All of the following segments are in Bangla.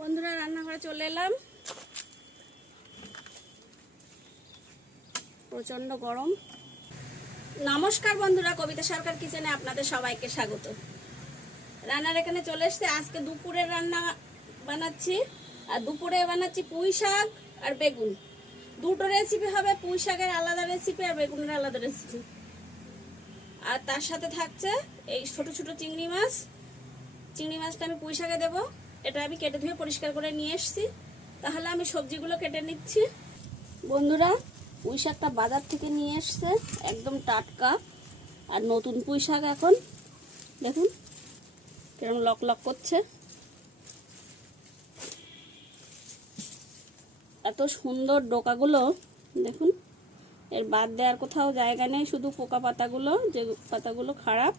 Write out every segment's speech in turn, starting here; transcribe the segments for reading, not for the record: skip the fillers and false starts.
বন্ধুরা রান্নাঘরে চলে এলাম। প্রচন্ড গরম। নমস্কার বন্ধুরা, কবিতা সরকার কিচেনে আপনাদের সবাইকে স্বাগত। রান্নার এখানে চলে এসেছে। আজকে দুপুরের রান্না বানাচ্ছি, আর দুপুরে বানাচ্ছি পুঁই শাক আর বেগুন। দুটো রেসিপি হবে, পুঁই শাকের আলাদা রেসিপি আর বেগুনের আলাদা রেসিপি। আর তার সাথে থাকছে এই ছোট ছোট চিংড়ি মাছ। চিংড়ি মাছটা আমি পুঁই শাকে দেবো। এটা আমি কেটে ধুয়ে পরিষ্কার করে নিয়ে এসেছি। তাহলে আমি সবজিগুলো কেটে নিচ্ছি। বন্ধুরা, পুঁই শাকটা বাজার থেকে নিয়ে এসছে, একদম টাটকা আর নতুন পুঁই শাক। এখন দেখুন কিরকম লক লক করছে। এত সুন্দর ডোকাগুলো দেখুন, এর বাদ দেওয়ার কোথাও জায়গা নেই। শুধু পোকা পাতাগুলো, যে পাতাগুলো খারাপ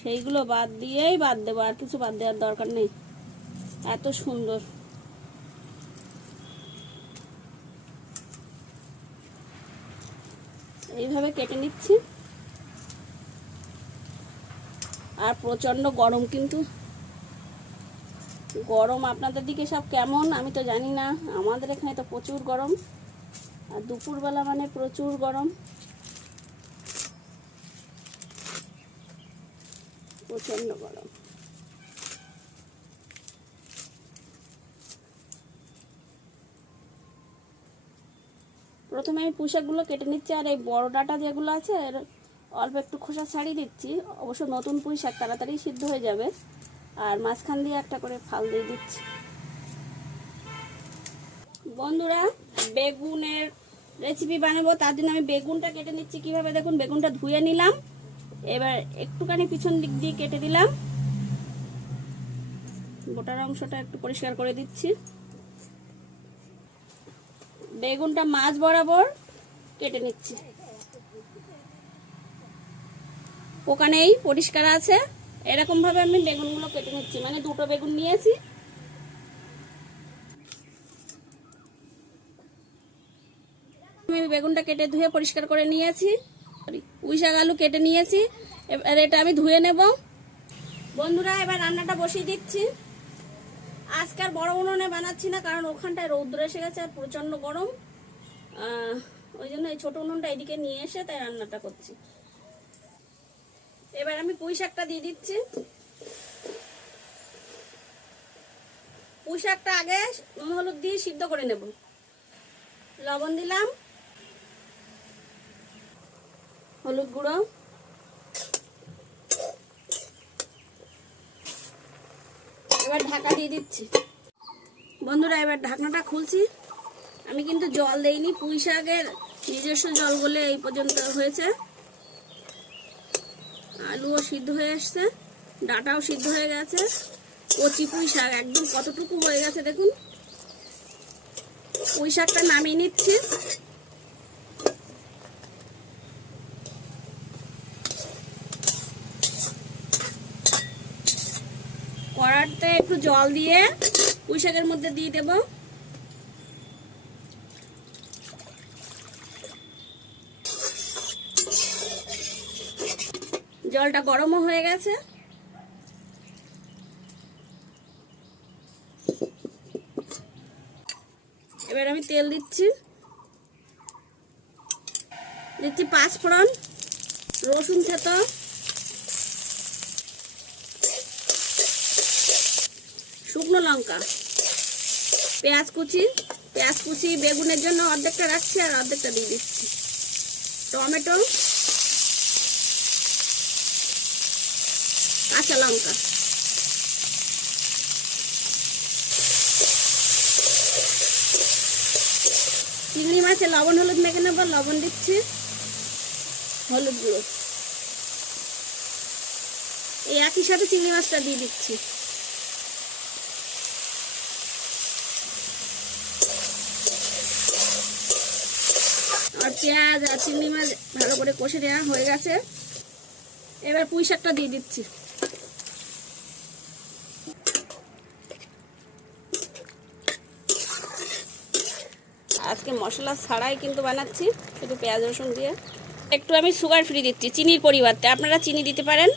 সেইগুলো বাদ দিয়েই বাদ দেবো, আর কিছু বাদ দেওয়ার দরকার নেই। এত সুন্দর। এইভাবে কেটে নিচ্ছি। আর প্রচন্ড গরম, কিন্তু গরম আপনাদের দিকে সব কেমন আমি তো জানি না। আমাদের এখানে তো প্রচুর গরম, আর দুপুরবেলা মানে প্রচুর গরম, প্রচন্ড গরম। প্রথমে আমি পুঁই শাকগুলো কেটে নিচ্ছি, আর এই বড় ডাঁটা যেগুলো আছে এর অল্প একটু খোসা ছাড়িয়ে দিচ্ছি। অবশ্য নতুন পুঁই শাক তাড়াতাড়ি সিদ্ধ হয়ে যাবে। আর মাঝখান দিয়ে একটা করে ফাল দিয়ে দিচ্ছি। বন্ধুরা, বেগুনের রেসিপি বানাবো, তার জন্য আমি বেগুনটা কেটে নিচ্ছি। কিভাবে দেখুন, বেগুনটা ধুয়ে নিলাম, এবার একটুখানি পিছন দিক দিয়ে কেটে দিলাম। গোটার অংশটা একটু পরিষ্কার করে দিচ্ছি। বেগুনটা মাছ বরাবর কেটে নিচ্ছি। পোকা নেই, পরিষ্কার আছে। এরকম ভাবে আমি বেগুনগুলো কেটে নিচ্ছি। মানে দুটো বেগুন নিয়েছি। আমি বেগুনটা কেটে ধুয়ে পরিষ্কার করে নিয়েছি। পুঁই শাক আলু কেটে নিয়েছি। এবার এটা আমি ধুয়ে নেব। বন্ধুরা, এবার রান্নাটা বসিয়ে দিচ্ছি। আজকাল বড় উনুনে বানাচ্ছি না, কারণ ওখানটায় রৌদ্র এসে গেছে আর প্রচন্ড গরম। ওই জন্য এই ছোট উনুনটা এদিকে নিয়ে এসে তাই রান্নাটা করছি। এবার আমি পুঁই শাকটা দিয়ে দিচ্ছি। পুঁই শাকটা আগে নুন হলুদ দিয়ে সিদ্ধ করে নেব। লবণ দিলাম, হলুদ গুঁড়ো, এবার ঢাকা দিয়ে দিচ্ছি। বন্ধুরা, এবার ঢাকনাটা খুলছি। আমি কিন্তু জল দেইনি, পুঁই শাকের নিজস্ব জল বলে এই পর্যন্ত হয়েছে। আলুও সিদ্ধ হয়ে আসছে, ডাঁটাও সিদ্ধ হয়ে গেছে। কচি পুঁই শাক একদম কতটুকু হয়ে গেছে দেখুন। পুঁই শাকটা নামিয়ে নিচ্ছি। কড়াইতে একটু জল দিয়ে পুঁই শাকের মধ্যে দিয়ে দেব। জলটা গরমও হয়ে গেছে। এবার আমি তেল দিচ্ছি। দিচ্ছি 5 ফোড়ন, রসুন থেতো, শুকনো লঙ্কা, পেঁয়াজ কুচি বেগুনের জন্য অর্ধেকটা রাখছি আর অর্ধেকটা দিয়ে দিচ্ছি। টমেটো, কাঁচা লঙ্কা, চিংড়ি মাছে লবণ হলুদ মেখে নেব। লবণ দিচ্ছি, হলুদ গুঁড়ো, এই একই সাথে চিংড়ি মাছটা দিয়ে দিচ্ছি। আর পেঁয়াজ আর চিংড়ি মাছ ভালো করে কষে নেওয়া হয়ে গেছে। এবার পুঁই শাকটা দিয়ে দিচ্ছি। আজকে মশলা ছাড়াই কিন্তু বানাচ্ছি, শুধু পেঁয়াজ রসুন দিয়ে। একটু আমি সুগার ফ্রি দিচ্ছি চিনির পরিবর্তে, আপনারা চিনি দিতে পারেন।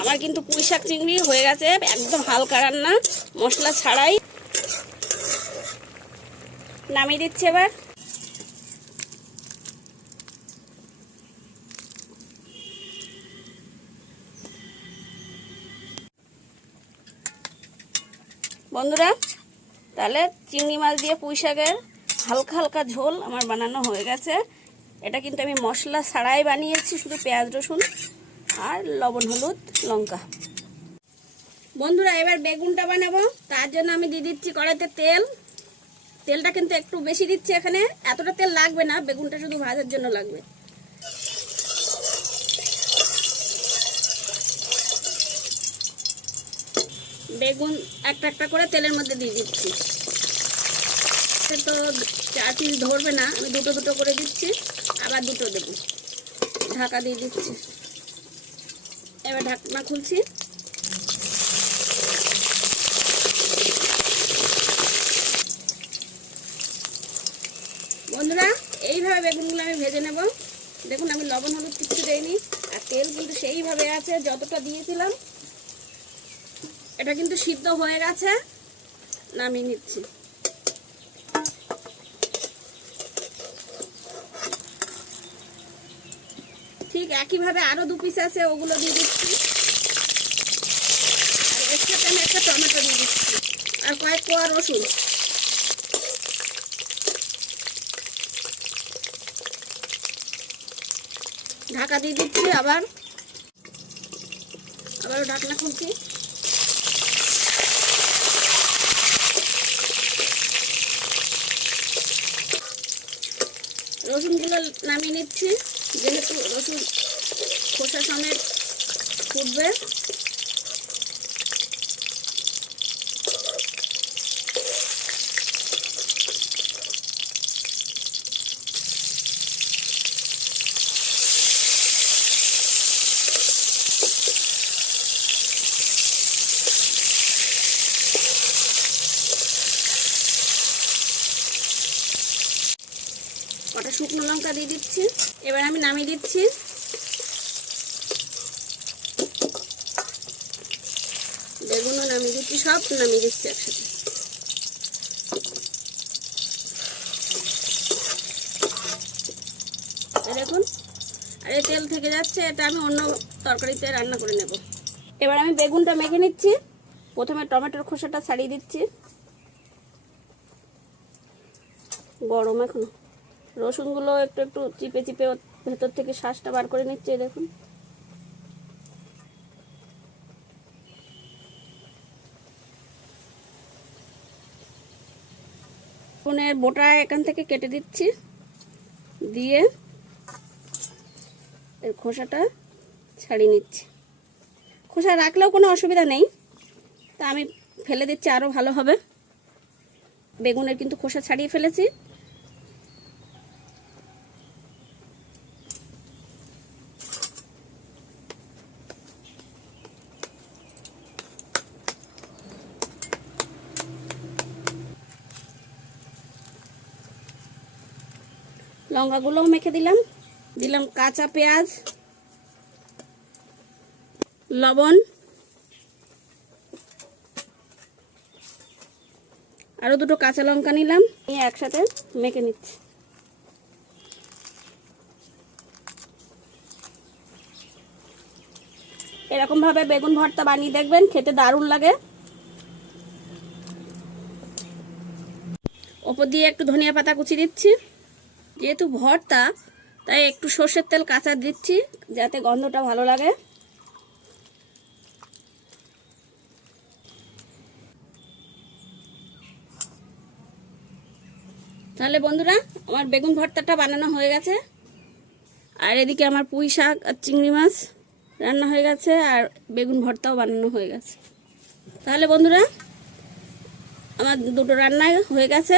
আমার কিন্তু পুঁই শাক চিংড়ি হয়ে গেছে, একদম হালকা রান্না, মশলা ছাড়াই। নামিয়ে দিচ্ছি এবার। বন্ধুরা, তাহলে চিংড়ি মাছ দিয়ে পুঁই শাকের হালকা হালকা ঝোল আমার বানানো হয়ে গেছে। এটা কিন্তু আমি মশলা ছাড়াই বানিয়েছি, শুধু পেঁয়াজ রসুন আর লবণ হলুদ লঙ্কা। বন্ধুরা, এবার বেগুনটা বানাবো। তার জন্য আমি দিয়ে দিচ্ছি কড়াইতে তেল। তেলটা কিন্তু একটু বেশি দিচ্ছি এখানে, এতটা তেল লাগবে না, বেগুনটা শুধু ভাজার জন্য লাগবে। বেগুন একটা একটা করে তেলের মধ্যে দিয়ে দিচ্ছি। তো 4 পিস ধরবে না, আমি দুটো দুটো করে দিচ্ছি, আবার দুটো দেব। ঢাকা দিয়ে দিচ্ছি। এবার ঢাকনা খুলছি। বন্ধুরা, এইভাবে বেগুনগুলো আমি ভেজে নেব। দেখুন, আমি লবণ হলুদ কিছু দেইনি, আর তেল কিন্তু সেইভাবে আছে যতটা দিয়েছিলাম। এটা কিন্তু সিদ্ধ হয়ে গেছে, নামিয়ে নিচ্ছি। ঠিক একইভাবে আরো 2 পিস আছে, ওগুলো দিয়ে দিচ্ছি। আর এর সাথে আমি একটা টমেটো দিয়ে দিচ্ছি, আর কয়েক কোয়া রসুন। ঢাকা দিয়ে দিচ্ছি। আবারও ঢাকনা খুলছি। রসুনগুলো নামিয়ে নিচ্ছি, যেহেতু রসুন খোসা সমেত ফুটবে। কটা শুকনো লঙ্কা দিয়ে দিচ্ছি। এবার আমি নামিয়ে দিচ্ছি। বেগুনও নামিয়ে দিচ্ছি, সব নামিয়ে দিচ্ছি একসাথে। দেখুন, আর এই তেল থেকে যাচ্ছে, এটা আমি অন্য তরকারিতে রান্না করে নেব। এবার আমি বেগুনটা মেখে নিচ্ছি। প্রথমে টমেটোর খোসাটা ছাড়িয়ে দিচ্ছি। গরম এখনো। রসুনগুলো একটু একটু চিপে চিপে ভেতর থেকে শ্বাসটা বার করে নিচ্ছে। দেখুন, রসুনের বোটা এখান থেকে কেটে দিচ্ছি, দিয়ে এর খোসাটা ছাড়িয়ে নিচ্ছি। খোসা রাখলেও কোনো অসুবিধা নেই, তা আমি ফেলে দিচ্ছি, আরও ভালো হবে। বেগুনের কিন্তু খোসা ছাড়িয়ে ফেলেছি। লঙ্কাগুলোও মেখে দিলাম। দিলাম কাঁচা পেঁয়াজ, লবণ, আরো দুটো কাঁচা লঙ্কা নিলাম, নিয়ে একসাথে মেখে নিচ্ছি। এরকম ভাবে বেগুন ভর্তা বানিয়ে দেখবেন, খেতে দারুণ লাগে। ওপর দিয়ে একটু ধনিয়া পাতা কুচি দিচ্ছি। যেহেতু ভর্তা, তাই একটু সর্ষের তেল কাঁচা দিচ্ছি, যাতে গন্ধটা ভালো লাগে। তাহলে বন্ধুরা, আমার বেগুন ভর্তাটা বানানো হয়ে গেছে। আর এদিকে আমার পুঁই শাক আর চিংড়ি মাছ রান্না হয়ে গেছে, আর বেগুন ভর্তাও বানানো হয়ে গেছে। তাহলে বন্ধুরা, আমার দুটো রান্না হয়ে গেছে।